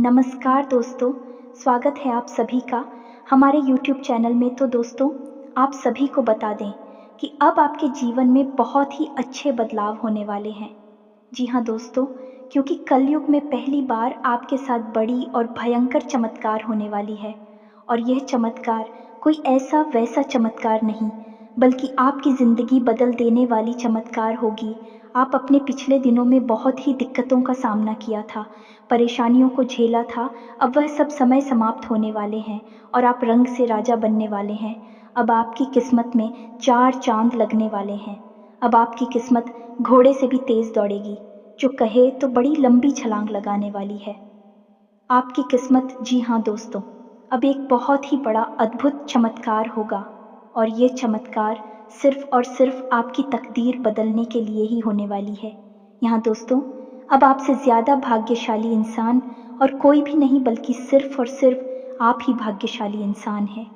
नमस्कार दोस्तों, स्वागत है आप सभी का हमारे YouTube चैनल में। तो दोस्तों, आप सभी को बता दें कि अब आपके जीवन में बहुत ही अच्छे बदलाव होने वाले हैं। जी हाँ दोस्तों, क्योंकि कलयुग में पहली बार आपके साथ बड़ी और भयंकर चमत्कार होने वाली है। और यह चमत्कार कोई ऐसा वैसा चमत्कार नहीं, बल्कि आपकी ज़िंदगी बदल देने वाली चमत्कार होगी। आप अपने पिछले दिनों में बहुत ही दिक्कतों का सामना किया था, परेशानियों को झेला था। अब वह सब समय समाप्त होने वाले हैं और आप रंग से राजा बनने वाले हैं। अब आपकी किस्मत में 4 चाँद लगने वाले हैं। अब आपकी किस्मत घोड़े से भी तेज़ दौड़ेगी, जो कहे तो बड़ी लंबी छलांग लगाने वाली है। आपकी किस्मत, जी हाँ दोस्तों, अब एक बहुत ही बड़ा अद्भुत चमत्कार होगा। और ये चमत्कार सिर्फ और सिर्फ आपकी तकदीर बदलने के लिए ही होने वाली है। यहाँ दोस्तों, अब आपसे ज़्यादा भाग्यशाली इंसान और कोई भी नहीं, बल्कि सिर्फ और सिर्फ आप ही भाग्यशाली इंसान हैं।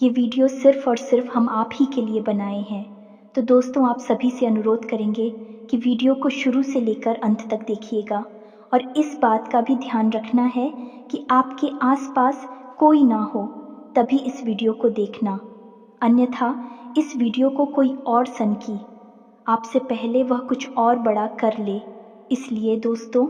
ये वीडियो सिर्फ और सिर्फ हम आप ही के लिए बनाए हैं। तो दोस्तों, आप सभी से अनुरोध करेंगे कि वीडियो को शुरू से लेकर अंत तक देखिएगा। और इस बात का भी ध्यान रखना है कि आपके आसपास कोई ना हो, तभी इस वीडियो को देखना। अन्यथा इस वीडियो को कोई और सनकी आपसे पहले वह कुछ और बड़ा कर ले। इसलिए दोस्तों,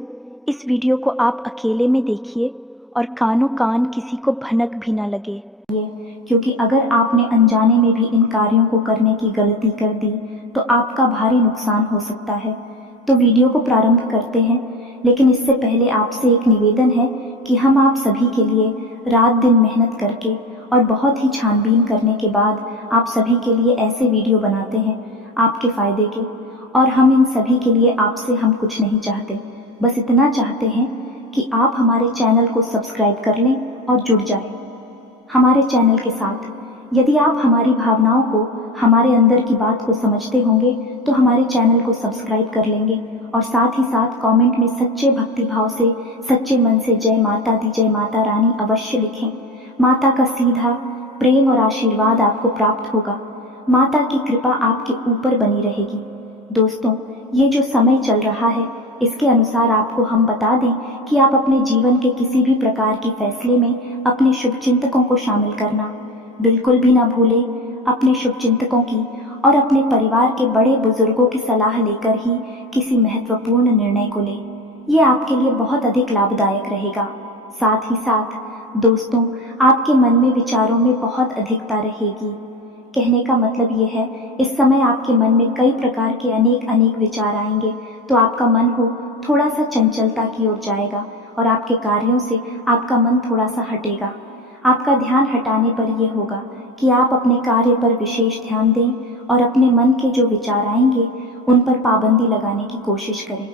इस वीडियो को आप अकेले में देखिए और कानों कान किसी को भनक भी ना लगे। क्योंकि अगर आपने अनजाने में भी इन कार्यों को करने की गलती कर दी तो आपका भारी नुकसान हो सकता है। तो वीडियो को प्रारंभ करते हैं, लेकिन इससे पहले आपसे एक निवेदन है कि हम आप सभी के लिए रात दिन मेहनत करके और बहुत ही छानबीन करने के बाद आप सभी के लिए ऐसे वीडियो बनाते हैं आपके फ़ायदे के। और हम इन सभी के लिए आपसे हम कुछ नहीं चाहते, बस इतना चाहते हैं कि आप हमारे चैनल को सब्सक्राइब कर लें और जुड़ जाएं हमारे चैनल के साथ। यदि आप हमारी भावनाओं को, हमारे अंदर की बात को समझते होंगे तो हमारे चैनल को सब्सक्राइब कर लेंगे और साथ ही साथ कमेंट में सच्चे भक्तिभाव से, सच्चे मन से जय माता दी, जय माता रानी अवश्य लिखें। माता का सीधा प्रेम और आशीर्वाद आपको प्राप्त होगा। माता की कृपा आपके ऊपर बनी रहेगी। दोस्तों, ये जो समय चल रहा है, इसके अनुसार आपको हम बता दें कि आप अपने जीवन के किसी भी प्रकार की फैसले में अपने शुभचिंतकों को शामिल करना बिल्कुल भी ना भूलें। अपने शुभचिंतकों की और अपने परिवार के बड़े बुजुर्गों की सलाह लेकर ही किसी महत्वपूर्ण निर्णय को लें। ये आपके लिए बहुत अधिक लाभदायक रहेगा। साथ ही साथ दोस्तों, आपके मन में विचारों में बहुत अधिकता रहेगी। कहने का मतलब ये है, इस समय आपके मन में कई प्रकार के अनेक विचार आएंगे, तो आपका मन हो थोड़ा सा चंचलता की ओर जाएगा और आपके कार्यों से आपका मन थोड़ा सा हटेगा। आपका ध्यान हटाने पर यह होगा कि आप अपने कार्य पर विशेष ध्यान दें और अपने मन के जो विचार आएंगे उन पर पाबंदी लगाने की कोशिश करें।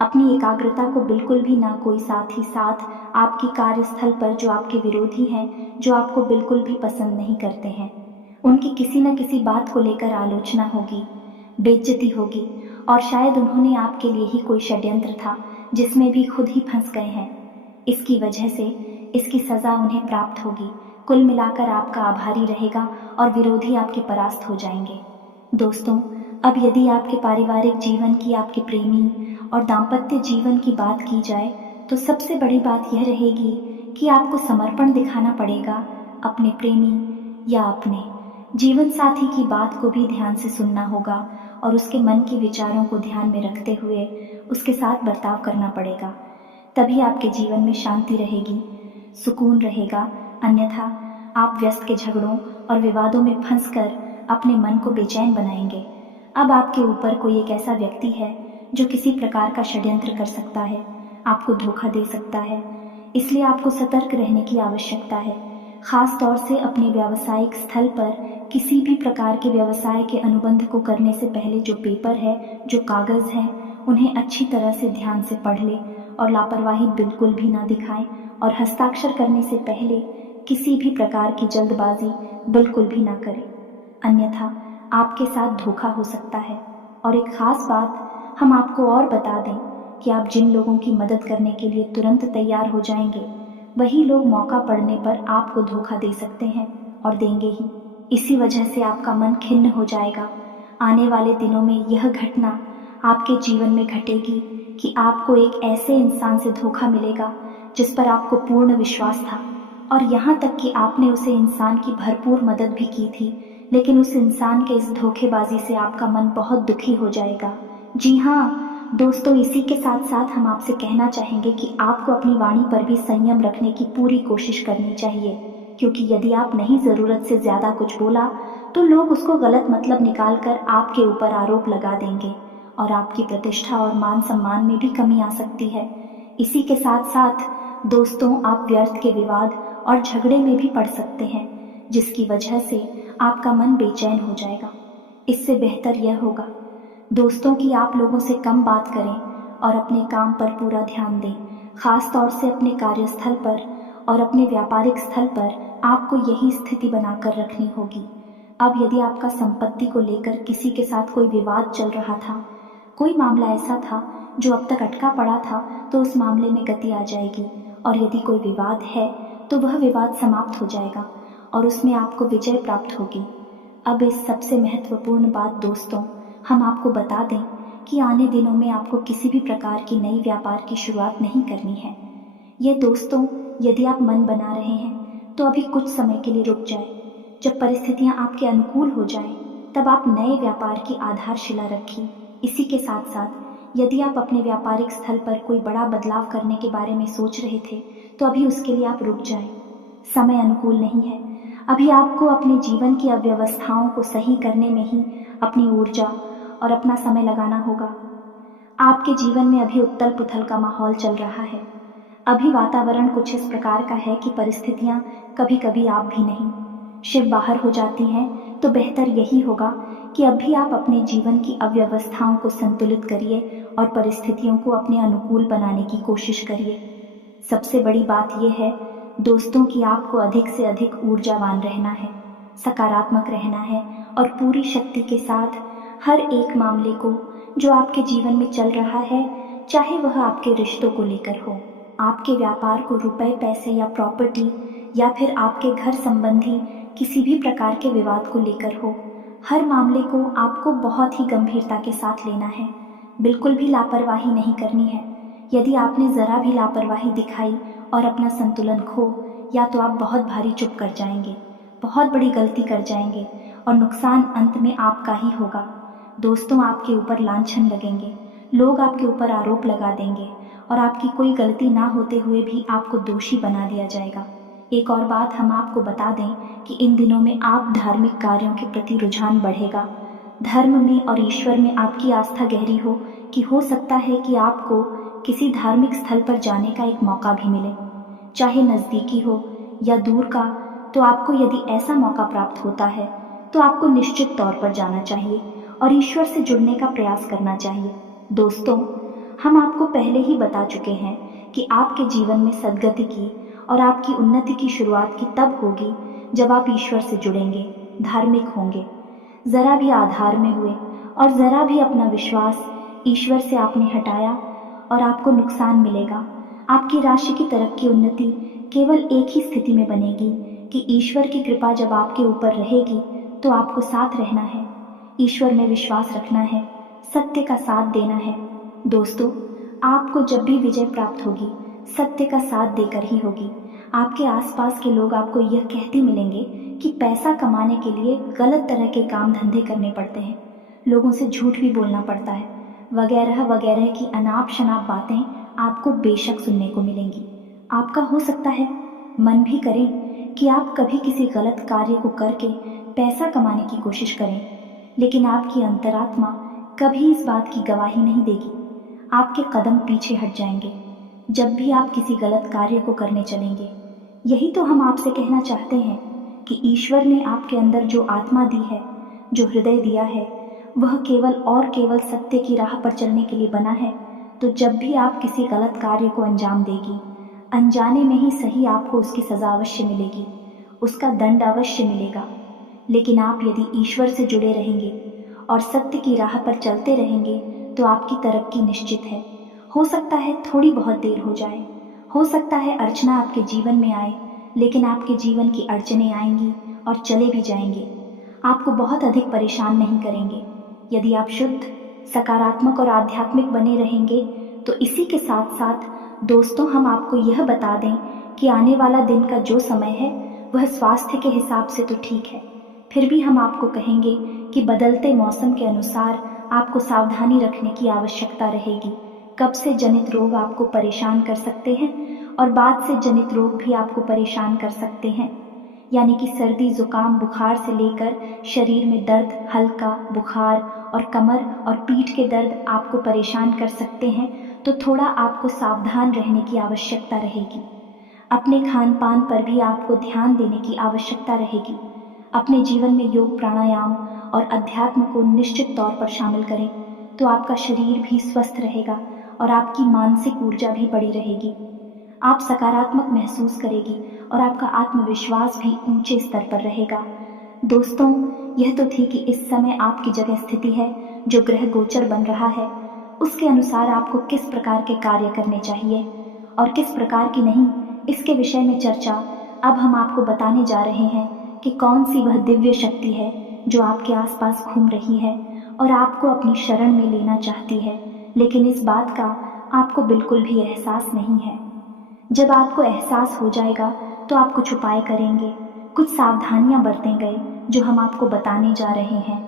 अपनी एकाग्रता को बिल्कुल भी ना कोई, साथ ही साथ आपकी कार्यस्थल पर जो आपके विरोधी हैं, जो आपको बिल्कुल भी पसंद नहीं करते हैं, उनकी किसी न किसी बात को लेकर आलोचना होगी, बेइज्जती होगी और शायद उन्होंने आपके लिए ही कोई षड्यंत्र था जिसमें भी खुद ही फंस गए हैं। इसकी वजह से इसकी सज़ा उन्हें प्राप्त होगी। कुल मिलाकर आपका आभारी रहेगा और विरोधी आपके परास्त हो जाएंगे। दोस्तों, अब यदि आपके पारिवारिक जीवन की, आपके प्रेमी और दाम्पत्य जीवन की बात की जाए तो सबसे बड़ी बात यह रहेगी कि आपको समर्पण दिखाना पड़ेगा अपने प्रेमी या अपने जीवन साथी की बात को भी ध्यान से सुनना होगा और उसके मन के विचारों को ध्यान में रखते हुए उसके साथ बर्ताव करना पड़ेगा। तभी आपके जीवन में शांति रहेगी, सुकून रहेगा। अन्यथा आप व्यस्त के झगड़ों और विवादों में फंसकर अपने मन को बेचैन बनाएंगे। अब आपके ऊपर कोई एक ऐसा व्यक्ति है जो किसी प्रकार का षड्यंत्र कर सकता है, आपको धोखा दे सकता है। इसलिए आपको सतर्क रहने की आवश्यकता है। खास तौर से अपने व्यावसायिक स्थल पर किसी भी प्रकार के व्यवसाय के अनुबंध को करने से पहले जो पेपर है, जो कागज़ हैं, उन्हें अच्छी तरह से ध्यान से पढ़ ले और लापरवाही बिल्कुल भी ना दिखाएं। और हस्ताक्षर करने से पहले किसी भी प्रकार की जल्दबाजी बिल्कुल भी ना करें, अन्यथा आपके साथ धोखा हो सकता है। और एक ख़ास बात हम आपको और बता दें कि आप जिन लोगों की मदद करने के लिए तुरंत तैयार हो जाएंगे, वही लोग मौका पड़ने पर आपको धोखा दे सकते हैं और देंगे ही। इसी वजह से आपका मन खिन्न हो जाएगा। आने वाले दिनों में यह घटना आपके जीवन में घटेगी कि आपको एक ऐसे इंसान से धोखा मिलेगा जिस पर आपको पूर्ण विश्वास था, और यहाँ तक कि आपने उसे इंसान की भरपूर मदद भी की थी, लेकिन उस इंसान के इस धोखेबाजी से आपका मन बहुत दुखी हो जाएगा। जी हाँ दोस्तों, इसी के साथ साथ हम आपसे कहना चाहेंगे कि आपको अपनी वाणी पर भी संयम रखने की पूरी कोशिश करनी चाहिए, क्योंकि यदि आप नहीं ज़रूरत से ज़्यादा कुछ बोला तो लोग उसको गलत मतलब निकालकर आपके ऊपर आरोप लगा देंगे और आपकी प्रतिष्ठा और मान सम्मान में भी कमी आ सकती है। इसी के साथ साथ दोस्तों, आप व्यर्थ के विवाद और झगड़े में भी पड़ सकते हैं, जिसकी वजह से आपका मन बेचैन हो जाएगा। इससे बेहतर यह होगा दोस्तों कि आप लोगों से कम बात करें और अपने काम पर पूरा ध्यान दें। खास तौर से अपने कार्यस्थल पर और अपने व्यापारिक स्थल पर आपको यही स्थिति बनाकर रखनी होगी। अब यदि आपका संपत्ति को लेकर किसी के साथ कोई विवाद चल रहा था, कोई मामला ऐसा था जो अब तक अटका पड़ा था, तो उस मामले में गति आ जाएगी, और यदि कोई विवाद है तो वह विवाद समाप्त हो जाएगा और उसमें आपको विजय प्राप्त होगी। अब इस सबसे महत्वपूर्ण बात दोस्तों, हम आपको बता दें कि आने दिनों में आपको किसी भी प्रकार की नई व्यापार की शुरुआत नहीं करनी है। ये दोस्तों, यदि आप मन बना रहे हैं तो अभी कुछ समय के लिए रुक जाए। जब परिस्थितियां आपके अनुकूल हो जाएं, तब आप नए व्यापार की आधारशिला रखिए। इसी के साथ साथ यदि आप अपने व्यापारिक स्थल पर कोई बड़ा बदलाव करने के बारे में सोच रहे थे, तो अभी उसके लिए आप रुक जाएं। समय अनुकूल नहीं है। अभी आपको अपने जीवन की अव्यवस्थाओं को सही करने में ही अपनी ऊर्जा और अपना समय लगाना होगा। आपके जीवन में अभी उथल पुथल का माहौल चल रहा है। अभी वातावरण कुछ इस प्रकार का है कि परिस्थितियां कभी कभी आप भी नहीं शिव बाहर हो जाती हैं, तो बेहतर यही होगा कि अभी आप अपने जीवन की अव्यवस्थाओं को संतुलित करिए और परिस्थितियों को अपने अनुकूल बनाने की कोशिश करिए। सबसे बड़ी बात यह है दोस्तों कि आपको अधिक से अधिक ऊर्जावान रहना है, सकारात्मक रहना है और पूरी शक्ति के साथ हर एक मामले को जो आपके जीवन में चल रहा है, चाहे वह आपके रिश्तों को लेकर हो, आपके व्यापार को रुपए पैसे या प्रॉपर्टी, या फिर आपके घर संबंधी किसी भी प्रकार के विवाद को लेकर हो, हर मामले को आपको बहुत ही गंभीरता के साथ लेना है। बिल्कुल भी लापरवाही नहीं करनी है। यदि आपने ज़रा भी लापरवाही दिखाई और अपना संतुलन खो, या तो आप बहुत भारी चुप कर जाएंगे, बहुत बड़ी गलती कर जाएंगे और नुकसान अंत में आपका ही होगा। दोस्तों, आपके ऊपर लांछन लगेंगे, लोग आपके ऊपर आरोप लगा देंगे और आपकी कोई गलती ना होते हुए भी आपको दोषी बना दिया जाएगा। एक और बात हम आपको बता दें कि इन दिनों में आप धार्मिक कार्यों के प्रति रुझान बढ़ेगा। धर्म में और ईश्वर में आपकी आस्था गहरी हो कि हो सकता है कि आपको किसी धार्मिक स्थल पर जाने का एक मौका भी मिले, चाहे नज़दीकी हो या दूर का। तो आपको यदि ऐसा मौका प्राप्त होता है तो आपको निश्चित तौर पर जाना चाहिए और ईश्वर से जुड़ने का प्रयास करना चाहिए। दोस्तों, हम आपको पहले ही बता चुके हैं कि आपके जीवन में सद्गति की और आपकी उन्नति की शुरुआत की तब होगी जब आप ईश्वर से जुड़ेंगे, धार्मिक होंगे, ज़रा भी आधार में हुए और ज़रा भी अपना विश्वास ईश्वर से आपने हटाया और आपको नुकसान मिलेगा। आपकी राशि की तरक्की उन्नति केवल एक ही स्थिति में बनेगी कि ईश्वर की कृपा जब आपके ऊपर रहेगी तो आपको साथ रहना है, ईश्वर में विश्वास रखना है, सत्य का साथ देना है। दोस्तों, आपको जब भी विजय प्राप्त होगी, सत्य का साथ देकर ही होगी। आपके आसपास के लोग आपको यह कहते मिलेंगे कि पैसा कमाने के लिए गलत तरह के काम धंधे करने पड़ते हैं, लोगों से झूठ भी बोलना पड़ता है, वगैरह वगैरह की अनाप शनाप बातें आपको बेशक सुनने को मिलेंगी। आपका हो सकता है मन भी करें कि आप कभी किसी गलत कार्य को करके पैसा कमाने की कोशिश करें, लेकिन आपकी अंतरात्मा कभी इस बात की गवाही नहीं देगी। आपके कदम पीछे हट जाएंगे जब भी आप किसी गलत कार्य को करने चलेंगे। यही तो हम आपसे कहना चाहते हैं कि ईश्वर ने आपके अंदर जो आत्मा दी है, जो हृदय दिया है, वह केवल और केवल सत्य की राह पर चलने के लिए बना है। तो जब भी आप किसी गलत कार्य को अंजाम देगी, अनजाने में ही सही, आपको उसकी सज़ा अवश्य मिलेगी, उसका दंड अवश्य मिलेगा। लेकिन आप यदि ईश्वर से जुड़े रहेंगे और सत्य की राह पर चलते रहेंगे तो आपकी तरक्की निश्चित है। हो सकता है थोड़ी बहुत देर हो जाए, हो सकता है अर्चना आपके जीवन में आए, लेकिन आपके जीवन की अड़चनें आएंगी और चले भी जाएंगे, आपको बहुत अधिक परेशान नहीं करेंगे। यदि आप शुद्ध, सकारात्मक और आध्यात्मिक बने रहेंगे तो इसी के साथ साथ दोस्तों हम आपको यह बता दें कि आने वाला दिन का जो समय है वह स्वास्थ्य के हिसाब से तो ठीक है, फिर भी हम आपको कहेंगे कि बदलते मौसम के अनुसार आपको सावधानी रखने की आवश्यकता रहेगी। कब से जनित रोग आपको परेशान कर सकते हैं और बाद से जनित रोग भी आपको परेशान कर सकते हैं, यानी कि सर्दी जुकाम बुखार से लेकर शरीर में दर्द, हल्का बुखार और कमर और पीठ के दर्द आपको परेशान कर सकते हैं। तो थोड़ा आपको सावधान रहने की आवश्यकता रहेगी। अपने खान पान पर भी आपको ध्यान देने की आवश्यकता रहेगी। अपने जीवन में योग प्राणायाम और अध्यात्म को निश्चित तौर पर शामिल करें तो आपका शरीर भी स्वस्थ रहेगा और आपकी मानसिक ऊर्जा भी बढ़ी रहेगी। आप सकारात्मक महसूस करेगी और आपका आत्मविश्वास भी ऊंचे स्तर पर रहेगा। दोस्तों, यह तो थी कि इस समय आपकी जगह स्थिति है जो ग्रह गोचर बन रहा है, उसके अनुसार आपको किस प्रकार के कार्य करने चाहिए और किस प्रकार की नहीं, इसके विषय में चर्चा अब हम आपको बताने जा रहे हैं कि कौन सी वह दिव्य शक्ति है जो आपके आसपास घूम रही है और आपको अपनी शरण में लेना चाहती है, लेकिन इस बात का आपको बिल्कुल भी एहसास नहीं है। जब आपको एहसास हो जाएगा तो आप कुछ उपाय करेंगे, कुछ सावधानियां बरतेंगे जो हम आपको बताने जा रहे हैं,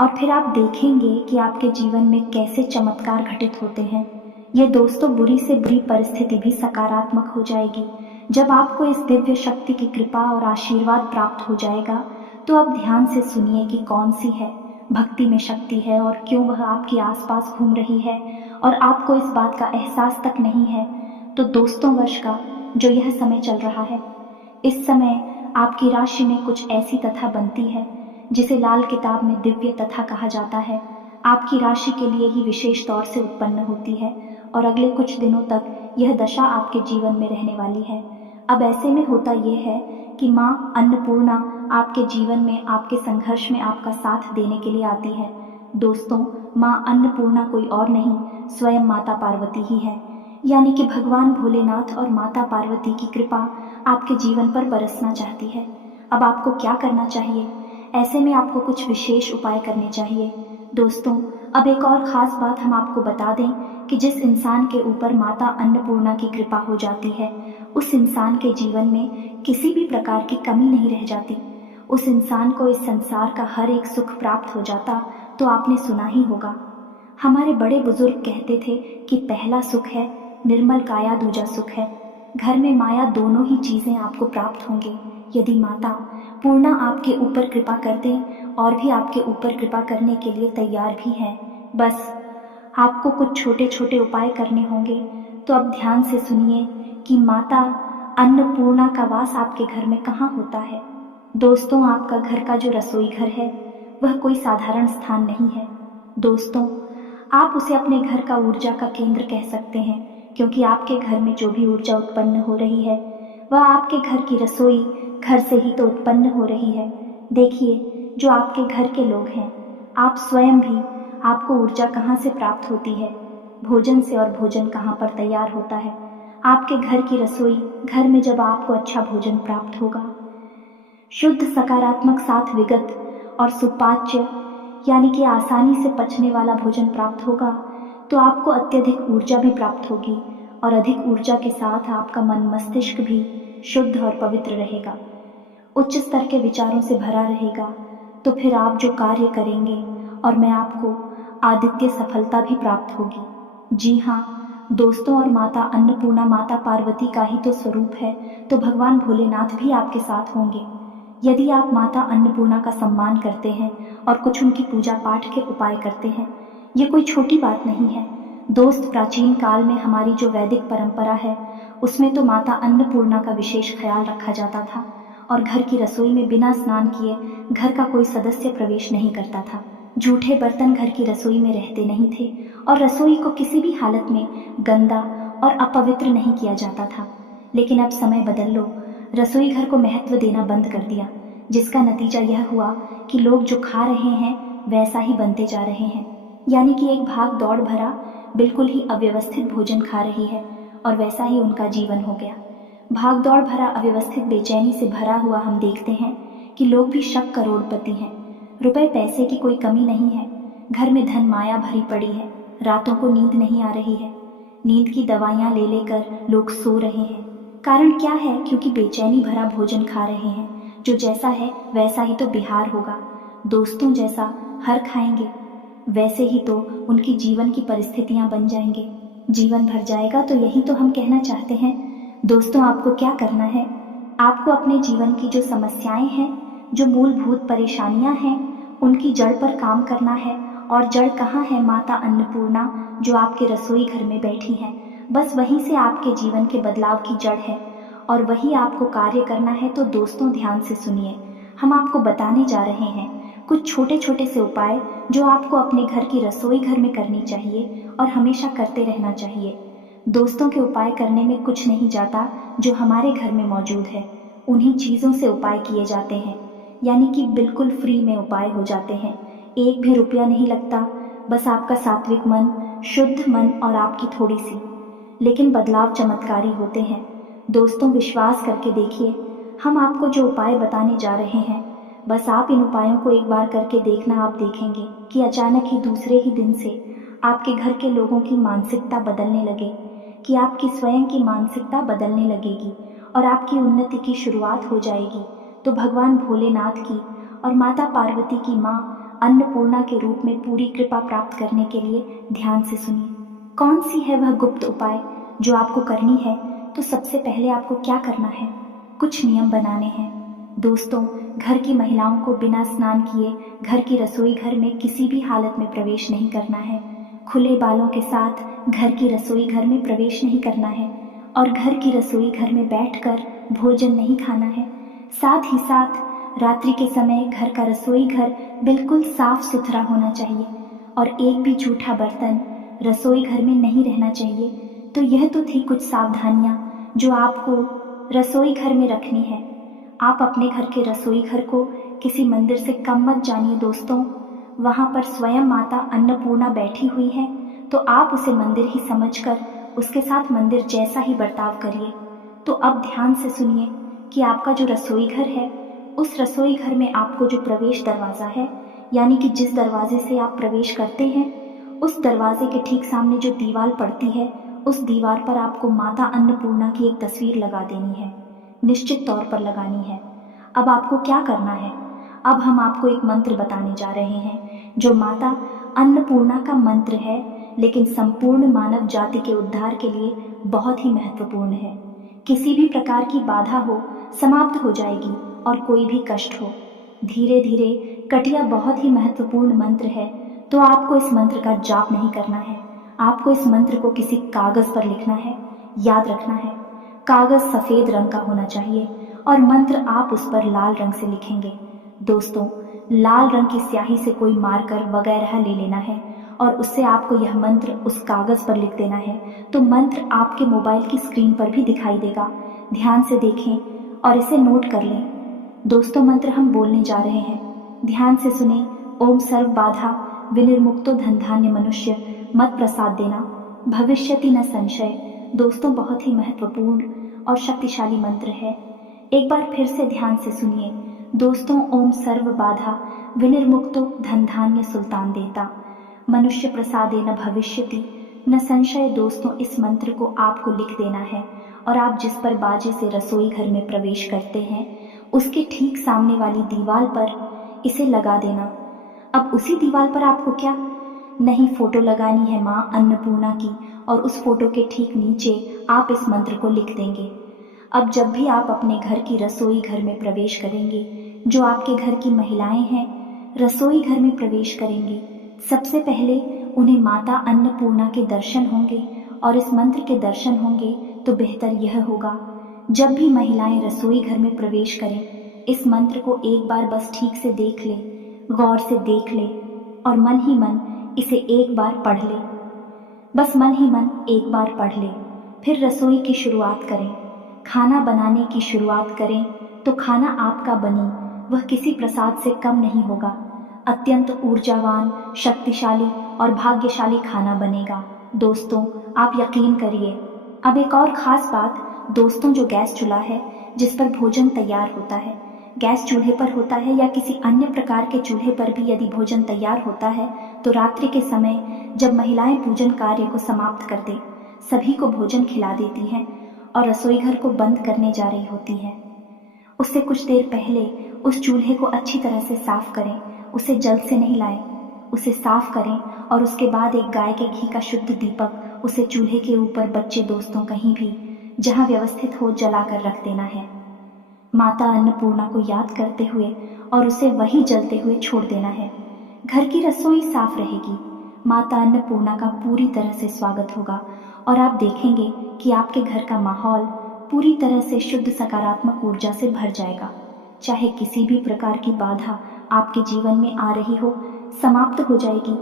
और फिर आप देखेंगे कि आपके जीवन में कैसे चमत्कार घटित होते हैं। यह दोस्तों बुरी से बुरी परिस्थिति भी सकारात्मक हो जाएगी। जब आपको इस दिव्य शक्ति की कृपा और आशीर्वाद प्राप्त हो जाएगा तो आप ध्यान से सुनिए कि कौन सी है भक्ति में शक्ति है और क्यों वह आपके आसपास घूम रही है और आपको इस बात का एहसास तक नहीं है। तो दोस्तों, वर्ष का जो यह समय चल रहा है, इस समय आपकी राशि में कुछ ऐसी तथा बनती है जिसे लाल किताब में दिव्य तथा कहा जाता है। आपकी राशि के लिए ही विशेष तौर से उत्पन्न होती है और अगले कुछ दिनों तक यह दशा आपके जीवन में रहने वाली है। अब ऐसे में होता यह है कि माँ अन्नपूर्णा आपके जीवन में आपके संघर्ष में आपका साथ देने के लिए आती है। दोस्तों, माँ अन्नपूर्णा कोई और नहीं, स्वयं माता पार्वती ही है, यानी कि भगवान भोलेनाथ और माता पार्वती की कृपा आपके जीवन पर बरसना चाहती है। अब आपको क्या करना चाहिए? ऐसे में आपको कुछ विशेष उपाय करने चाहिए। दोस्तों, अब एक और ख़ास बात हम आपको बता दें कि जिस इंसान के ऊपर माता अन्नपूर्णा की कृपा हो जाती है, उस इंसान के जीवन में किसी भी प्रकार की कमी नहीं रह जाती। उस इंसान को इस संसार का हर एक सुख प्राप्त हो जाता। तो आपने सुना ही होगा, हमारे बड़े बुजुर्ग कहते थे कि पहला सुख है निर्मल काया, दूजा सुख है घर में माया। दोनों ही चीज़ें आपको प्राप्त होंगे यदि माता पूर्णा आपके ऊपर कृपा कर दें और भी आपके ऊपर कृपा करने के लिए तैयार भी हैं। बस आपको कुछ छोटे छोटे उपाय करने होंगे। तो अब ध्यान से सुनिए कि माता अन्नपूर्णा का वास आपके घर में कहाँ होता है। दोस्तों, आपका घर का जो रसोई घर है वह कोई साधारण स्थान नहीं है। दोस्तों, आप उसे अपने घर का ऊर्जा का केंद्र कह सकते हैं, क्योंकि आपके घर में जो भी ऊर्जा उत्पन्न हो रही है वह आपके घर की रसोई घर से ही तो उत्पन्न हो रही है। देखिए, जो आपके घर के लोग हैं, आप स्वयं भी, आपको ऊर्जा कहाँ से प्राप्त होती है? भोजन से। और भोजन कहाँ पर तैयार होता है? आपके घर की रसोई घर में। जब आपको अच्छा भोजन प्राप्त होगा, शुद्ध सकारात्मक साथ विगत और सुपाच्य यानी कि आसानी से पचने वाला भोजन प्राप्त होगा, तो आपको अत्यधिक ऊर्जा भी प्राप्त होगी और अधिक ऊर्जा के साथ आपका मन मस्तिष्क भी शुद्ध और पवित्र रहेगा, उच्च स्तर के विचारों से भरा रहेगा। तो फिर आप जो कार्य करेंगे और मैं आपको आदित्य सफलता भी प्राप्त होगी। जी हाँ दोस्तों, और माता अन्नपूर्णा माता पार्वती का ही तो स्वरूप है, तो भगवान भोलेनाथ भी आपके साथ होंगे। यदि आप माता अन्नपूर्णा का सम्मान करते हैं और कुछ उनकी पूजा पाठ के उपाय करते हैं, ये कोई छोटी बात नहीं है। दोस्त, प्राचीन काल में हमारी जो वैदिक परंपरा है उसमें तो माता अन्नपूर्णा का विशेष ख्याल रखा जाता था और घर की रसोई में बिना स्नान किए घर का कोई सदस्य प्रवेश नहीं करता था। जूठे बर्तन घर की रसोई में रहते नहीं थे और रसोई को किसी भी हालत में गंदा और अपवित्र नहीं किया जाता था। लेकिन अब समय बदल लो, रसोई घर को महत्व देना बंद कर दिया, जिसका नतीजा यह हुआ कि लोग जो खा रहे हैं वैसा ही बनते जा रहे हैं। यानी कि एक भाग दौड़ भरा बिल्कुल ही अव्यवस्थित भोजन खा रही है और वैसा ही उनका जीवन हो गया। भाग दौड़ भरा अव्यवस्थित बेचैनी से भरा हुआ हम देखते हैं कि लोग भी शक करोड़पति हैं। रुपए पैसे की कोई कमी नहीं है, घर में धन माया भरी पड़ी है, रातों को नींद नहीं आ रही है। नींद की दवाइयाँ ले लेकर लोग सो रहे हैं। कारण क्या है? क्योंकि बेचैनी भरा भोजन खा रहे हैं। जो जैसा है वैसा ही तो बिहार होगा। दोस्तों जैसा हर खाएंगे वैसे ही तो उनकी जीवन की परिस्थितियां बन जाएंगे। जीवन भर जाएगा। तो यही तो हम कहना चाहते हैं। दोस्तों आपको क्या करना है? आपको अपने जीवन की जो समस्याएं हैं, जो मूलभूत परेशानियां हैं, उनकी जड़ पर काम करना है। और जड़ कहाँ है? माता अन्नपूर्णा जो आपके रसोई घर में बैठी हैं। बस वहीं से आपके जीवन के बदलाव की जड़ है और वही आपको कार्य करना है। तो दोस्तों ध्यान से सुनिए, हम आपको बताने जा रहे हैं कुछ छोटे छोटे से उपाय जो आपको अपने घर की रसोई घर में करनी चाहिए और हमेशा करते रहना चाहिए। दोस्तों के उपाय करने में कुछ नहीं जाता जो हमारे घर में मौजूद है। उन्हीं चीज़ों से उपाय किए जाते हैं, यानी कि बिल्कुल फ्री में उपाय हो जाते हैं। एक भी रुपया नहीं लगता। बस आपका सात्विक मन, शुद्ध मन और आपकी थोड़ी सी, लेकिन बदलाव चमत्कारी होते हैं। दोस्तों विश्वास करके देखिए, हम आपको जो उपाय बताने जा रहे हैं, बस आप इन उपायों को एक बार करके देखना। आप देखेंगे कि अचानक ही दूसरे ही दिन से आपके घर के लोगों की मानसिकता बदलने लगे, कि आपकी स्वयं की मानसिकता बदलने लगेगी और आपकी उन्नति की शुरुआत हो जाएगी। तो भगवान भोलेनाथ की और माता पार्वती की माँ अन्नपूर्णा के रूप में पूरी कृपा प्राप्त करने के लिए ध्यान से सुनिए। कौन सी है वह गुप्त उपाय जो आपको करनी है? तो सबसे पहले आपको क्या करना है? कुछ नियम बनाने हैं। दोस्तों घर की महिलाओं को बिना स्नान किए घर की रसोई घर में किसी भी हालत में प्रवेश नहीं करना है। खुले बालों के साथ घर की रसोई घर में प्रवेश नहीं करना है और घर की रसोई घर में बैठकर भोजन नहीं खाना है। साथ ही साथ रात्रि के समय घर का रसोई घर बिल्कुल साफ सुथरा होना चाहिए और एक भी जूठा बर्तन रसोई घर में नहीं रहना चाहिए। तो यह तो थी कुछ सावधानियां जो आपको रसोई घर में रखनी है। आप अपने घर के रसोई घर को किसी मंदिर से कम मत जानिए दोस्तों। वहाँ पर स्वयं माता अन्नपूर्णा बैठी हुई है, तो आप उसे मंदिर ही समझकर उसके साथ मंदिर जैसा ही बर्ताव करिए। तो अब ध्यान से सुनिए कि आपका जो रसोई घर है, उस रसोई घर में आपको जो प्रवेश दरवाज़ा है, यानी कि जिस दरवाजे से आप प्रवेश करते हैं, उस दरवाजे के ठीक सामने जो दीवार पड़ती है, उस दीवार पर आपको माता अन्नपूर्णा की एक तस्वीर लगा देनी है। निश्चित तौर पर लगानी है। अब आपको क्या करना है? अब हम आपको एक मंत्र बताने जा रहे हैं जो माता अन्नपूर्णा का मंत्र है, लेकिन संपूर्ण मानव जाति के उद्धार के लिए बहुत ही महत्वपूर्ण है। किसी भी प्रकार की बाधा हो समाप्त हो जाएगी और कोई भी कष्ट हो धीरे धीरे कटिया बहुत ही महत्वपूर्ण मंत्र है। तो आपको इस मंत्र का जाप नहीं करना है। आपको इस मंत्र को किसी कागज पर लिखना है। याद रखना है, कागज सफेद रंग का होना चाहिए और मंत्र आप उस पर लाल रंग से लिखेंगे। दोस्तों लाल रंग की स्याही से कोई मार्कर वगैरह ले लेना है और उससे आपको यह मंत्र उस कागज पर लिख देना है। तो मंत्र आपके मोबाइल की स्क्रीन पर भी दिखाई देगा। ध्यान से देखें और इसे नोट कर लें। दोस्तों मंत्र हम बोलने जा रहे हैं, ध्यान से सुने। ओम सर्व बाधा विनिर्मुक्तो धन धान्य मनुष्य मत प्रसाद देना भविष्यति न संशय। दोस्तों बहुत ही महत्वपूर्ण और शक्तिशाली मंत्र है। एक बार फिर से ध्यान से सुनिए दोस्तों। ओम सर्व बाधा विनिर्मुक्तो धन धान्य सुल्तान देता मनुष्य प्रसादे न भविष्यति न संशय। दोस्तों इस मंत्र को आपको लिख देना है और आप जिस पर बाजे से रसोई घर में प्रवेश करते हैं उसके ठीक सामने वाली दीवार पर इसे लगा देना। अब उसी दीवार पर आपको क्या नहीं, फोटो लगानी है माँ अन्नपूर्णा की और उस फोटो के ठीक नीचे आप इस मंत्र को लिख देंगे। अब जब भी आप अपने घर की रसोई घर में प्रवेश करेंगे, जो आपके घर की महिलाएं हैं रसोई घर में प्रवेश करेंगी, सबसे पहले उन्हें माता अन्नपूर्णा के दर्शन होंगे और इस मंत्र के दर्शन होंगे। तो बेहतर यह होगा जब भी महिलाएं रसोई घर में प्रवेश करें, इस मंत्र को एक बार बस ठीक से देख ले, गौर से देख ले और मन ही मन इसे एक बार पढ़ ले। बस मन ही मन एक बार पढ़ ले। फिर रसोई की शुरुआत करें, खाना बनाने की शुरुआत करें। तो खाना आपका बने वह किसी प्रसाद से कम नहीं होगा। अत्यंत ऊर्जावान, शक्तिशाली और भाग्यशाली खाना बनेगा। दोस्तों आप यकीन करिए। अब एक और खास बात दोस्तों, जो गैस चूल्हा है जिस पर भोजन तैयार होता है, गैस चूल्हे पर होता है या किसी अन्य प्रकार के चूल्हे पर भी यदि भोजन तैयार होता है, तो रात्रि के समय जब महिलाएं पूजन कार्य को समाप्त कर दें, सभी को भोजन खिला देती है और रसोई घर को बंद करने जा रही होती है। उससे कुछ देर पहले उस चूल्हे को अच्छी तरह से साफ करें, उसे जल्द से नहीं लाएं। उसे साफ करें और उसके बाद एक गाय के घी का शुद्ध दीपक उसे चूल्हे के ऊपर बच्चे दोस्तों कहीं भी जहां व्यवस्थित हो जलाकर रख देना है। माता अन्नपूर्णा को याद करते हुए और उसे वहीं जलते हुए छोड़ देना है। घर की रसोई साफ रहेगी, माता अन्नपूर्णा का पूरी तरह से स्वागत होगा और आप देखेंगे कि आपके घर का माहौल पूरी तरह से शुद्ध सकारात्मक ऊर्जा से भर जाएगा। चाहे किसी भी प्रकार की बाधा आपके जीवन में आ रही हो, समाप्त हो जाएगी।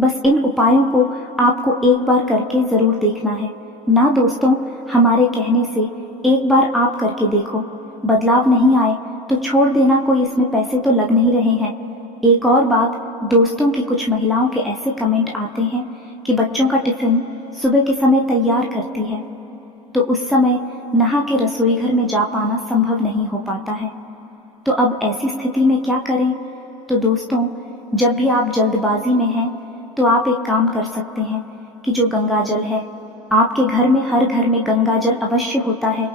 बस इन उपायों को आपको एक बार करके जरूर देखना है ना दोस्तों। हमारे कहने से एक बार आप करके देखो, बदलाव नहीं आए तो छोड़ देना, कोई इसमें पैसे तो लग नहीं रहे हैं। एक और बात, दोस्तों की कुछ महिलाओं के ऐसे कमेंट आते हैं कि बच्चों का टिफिन सुबह के समय तैयार करती है तो उस समय नहा के रसोई घर में जा पाना संभव नहीं हो पाता है। तो अब ऐसी स्थिति में क्या करें? तो दोस्तों, जब भी आप जल्दबाजी में हैं तो आप एक काम कर सकते हैं कि जो गंगा जल है, आपके घर में हर घर में गंगा जल अवश्य होता है।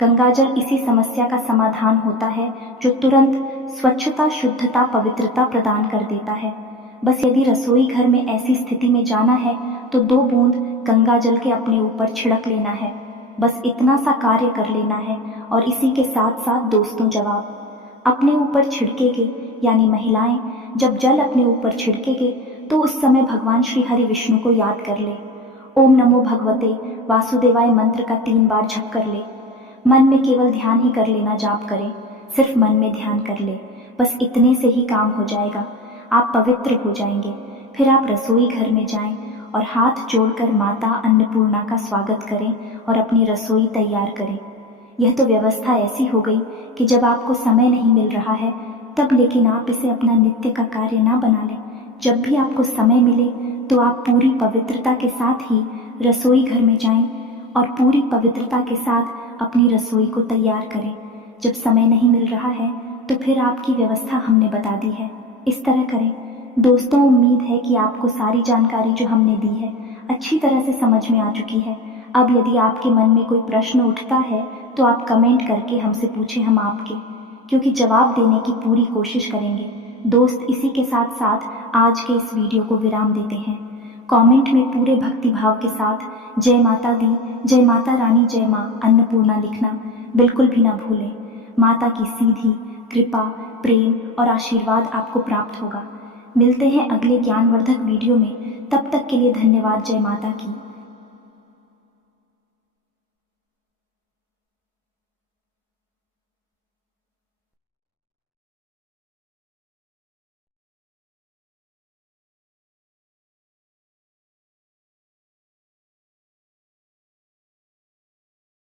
गंगा जल इसी समस्या का समाधान होता है जो तुरंत स्वच्छता, शुद्धता, पवित्रता प्रदान कर देता है। बस यदि रसोई घर में ऐसी स्थिति में जाना है तो 2 बूंद गंगा जल के अपने ऊपर छिड़क लेना है। बस इतना सा कार्य कर लेना है। और इसी के साथ साथ दोस्तों, जवाब अपने ऊपर छिड़केगे, यानी महिलाएं जब जल अपने ऊपर छिड़केगे तो उस समय भगवान श्री हरि विष्णु को याद कर ले। ओम नमो भगवते वासुदेवाय मंत्र का 3 बार जप कर ले। मन में केवल ध्यान ही कर लेना, जाप करें, सिर्फ मन में ध्यान कर ले। बस इतने से ही काम हो जाएगा, आप पवित्र हो जाएंगे। फिर आप रसोई घर में जाएं और हाथ जोड़कर माता अन्नपूर्णा का स्वागत करें और अपनी रसोई तैयार करें। यह तो व्यवस्था ऐसी हो गई कि जब आपको समय नहीं मिल रहा है तब, लेकिन आप इसे अपना नित्य का कार्य ना बना लें। जब भी आपको समय मिले तो आप पूरी पवित्रता के साथ ही रसोई घर में जाएं और पूरी पवित्रता के साथ अपनी रसोई को तैयार करें। जब समय नहीं मिल रहा है तो फिर आपकी व्यवस्था हमने बता दी है, इस तरह करें। दोस्तों, उम्मीद है कि आपको सारी जानकारी जो हमने दी है अच्छी तरह से समझ में आ चुकी है। अब यदि आपके मन में कोई प्रश्न उठता है तो आप कमेंट करके हमसे पूछें, हम आपके क्योंकि जवाब देने की पूरी कोशिश करेंगे। दोस्त, इसी के साथ साथ आज के इस वीडियो को विराम देते हैं। कमेंट में पूरे भक्ति भाव के साथ जय माता दी, जय माता रानी, जय माँ अन्नपूर्णा लिखना बिल्कुल भी ना भूलें। माता की सीधी कृपा, प्रेम और आशीर्वाद आपको प्राप्त होगा। मिलते हैं अगले ज्ञानवर्धक वीडियो में, तब तक के लिए धन्यवाद। जय माता की।